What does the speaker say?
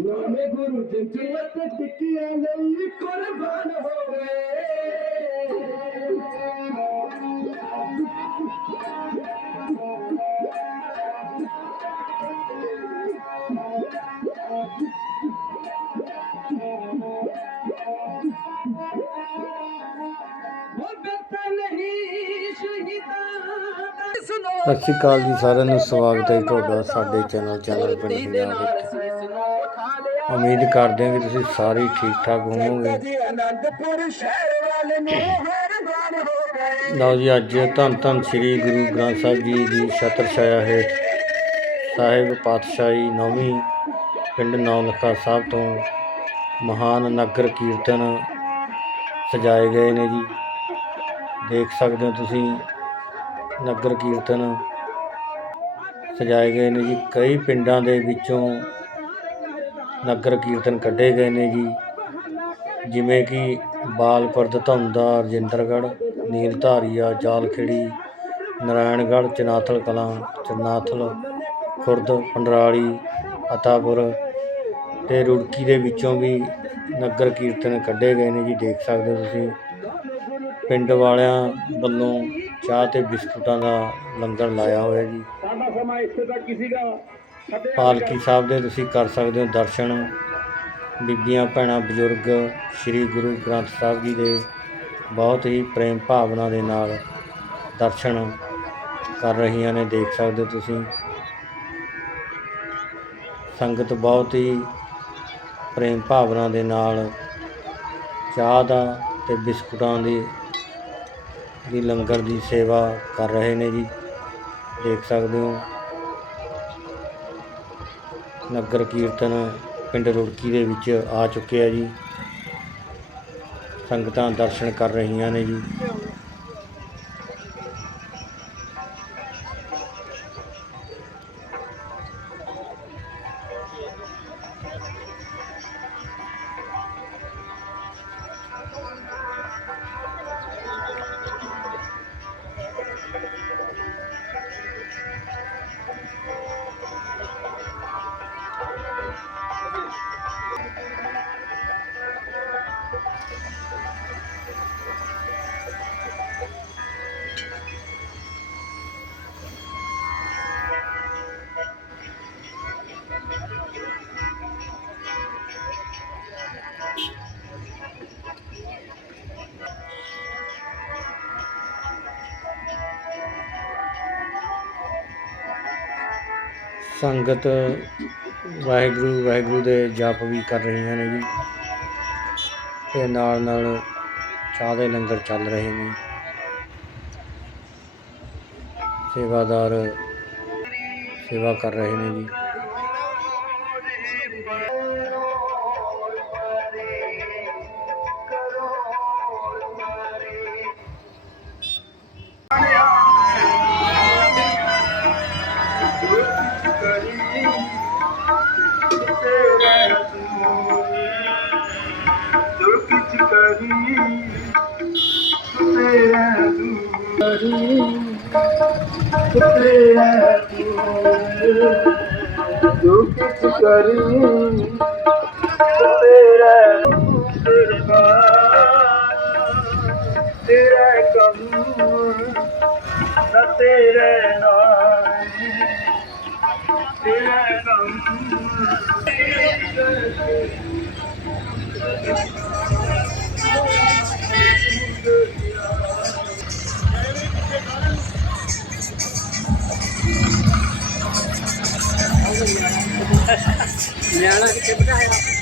ਨਵੇਂ ਗੁਰੂ ਜੰਤੂਆਂ ਤੇ ਟਿੱਕਿਆਂ ਲਈ ਕੁਰਬਾਨ ਦਾ। ਸਤਿ ਸ਼੍ਰੀ ਅਕਾਲ ਜੀ ਸਾਰਿਆਂ ਨੂੰ ਸਵਾਗਤ ਹੈ ਤੁਹਾਡਾ ਸਾਡੇ ਚੈਨਲ ਚੈਨਲ ਪਿੰਡ ਪੰਜਾਬ ਵਿੱਚ। ਉਮੀਦ ਕਰਦੇ ਹਾਂ ਕਿ ਤੁਸੀਂ ਸਾਰੇ ਹੀ ਠੀਕ ਠਾਕ ਹੋਵੋਗੇ ਹੋ ਲਓ ਜੀ ਅੱਜ ਧੰਨ ਧੰਨ ਸ੍ਰੀ ਗੁਰੂ ਗ੍ਰੰਥ ਸਾਹਿਬ ਜੀ ਦੀ ਛਤਰ ਛਾਇਆ ਹੇਠ ਸਾਹਿਬ ਪਾਤਸ਼ਾਹੀ ਨੌਵੀਂ ਪਿੰਡ ਨੌਲਖਾ ਸਾਹਿਬ ਤੋਂ ਮਹਾਨ ਨਗਰ ਕੀਰਤਨ ਸਜਾਏ ਗਏ ਨੇ ਜੀ। ਦੇਖ ਸਕਦੇ ਹੋ ਤੁਸੀਂ ਨਗਰ ਕੀਰਤਨ ਸਜਾਏ ਗਏ ਨੇ ਜੀ। ਕਈ ਪਿੰਡਾਂ ਦੇ ਵਿੱਚੋਂ ਨਗਰ ਕੀਰਤਨ ਕੱਢੇ ਗਏ ਨੇ ਜੀ। ਜਿਵੇਂ ਕਿ ਬਾਲਪੁਰਦ ਧੌਂਦਾ, ਰਜਿੰਦਰਗੜ੍ਹ, ਨੀਲਧਾਰੀਆ, ਜਾਲਖੇੜੀ, ਨਾਰਾਇਣਗੜ੍ਹ, ਚਨਾਥਲ ਕਲਾਂ ਚਨਾਥਲ ਖੁਰਦ, ਪੰਡਰਾਲੀ, ਅਤਾਪੁਰ ਤੇ ਰੁੜਕੀ ਦੇ ਵਿੱਚੋਂ ਵੀ ਨਗਰ ਕੀਰਤਨ ਕੱਢੇ ਗਏ ਨੇ ਜੀ, ਦੇਖ ਸਕਦੇ ਹੋ ਤੁਸੀਂ। ਪਿੰਡ ਵਾਲਿਆਂ ਵੱਲੋਂ ਚਾਹ ਤੇ ਬਿਸਕੁਟਾਂ ਦਾ ਲੰਗਰ ਲਾਇਆ ਹੋਇਆ ਜੀ। ਸਾਡਾ ਸਮਾਂ ਇੱਥੇ ਤੱਕ ਹੀ ਸੀਗਾ ਪਾਲਕੀ ਸਾਹਿਬ ਦੇ ਤੁਸੀਂ ਕਰ ਸਕਦੇ ਹੋ ਦਰਸ਼ਨ। ਬੀਬੀਆਂ, ਭੈਣਾਂ, ਬਜ਼ੁਰਗ, ਸ੍ਰੀ ਗੁਰੂ ਗ੍ਰੰਥ ਸਾਹਿਬ ਜੀ ਦੇ ਬਹੁਤ ਹੀ ਪ੍ਰੇਮ ਭਾਵਨਾ ਦੇ ਨਾਲ ਦਰਸ਼ਨ ਕਰ ਰਹੀਆਂ ਨੇ, ਦੇਖ ਸਕਦੇ ਹੋ ਤੁਸੀਂ। ਸੰਗਤ ਬਹੁਤ ਹੀ ਪ੍ਰੇਮ ਭਾਵਨਾ ਦੇ ਨਾਲ ਚਾਹ ਦਾ ਤੇ ਬਿਸਕੁਟਾਂ ਦੀ ਦੀ ਲੰਗਰ ਦੀ ਸੇਵਾ ਕਰ ਰਹੇ ਨੇ ਜੀ। ਦੇਖ ਸਕਦੇ ਹੋ। ਨਗਰ ਕੀਰਤਨ ਪਿੰਡ ਰੁੜਕੀ ਦੇ ਵਿੱਚ ਆ ਚੁੱਕਿਆ ਜੀ। ਸੰਗਤਾਂ ਦਰਸ਼ਨ ਕਰ ਰਹੀਆਂ ਨੇ ਜੀ। ਸੰਗਤ ਵਾਹਿਗੁਰੂ ਵਾਹਿਗੁਰੂ ਦੇ ਜਪ ਵੀ ਕਰ ਰਹੀਆਂ ਨੇ ਜੀ। ਤੇ ਨਾਲ ਨਾਲ ਚਾਹ ਦੇ ਲੰਗਰ ਚੱਲ ਰਹੇ ਨੇ। ਸੇਵਾਦਾਰ ਸੇਵਾ ਕਰ ਰਹੇ ਨੇ ਜੀ। ਕਿਛ ਕਰੀ ਤੇਰਾ ਕਰੀ ਤੇਰਾ ਜੋ ਕਿਛ ਕਰੀ ਤੇਰਾ ਤੇਰਾ ਤੇਰਾ ਕੰਮ ਨਾ ਤੇਰੇ ਨਾਲ ਤੇਰਾ ਕੰਮ ਨਿਆਣਾ ਕਿੱਥੇ ਬਿਠਾਇਆ?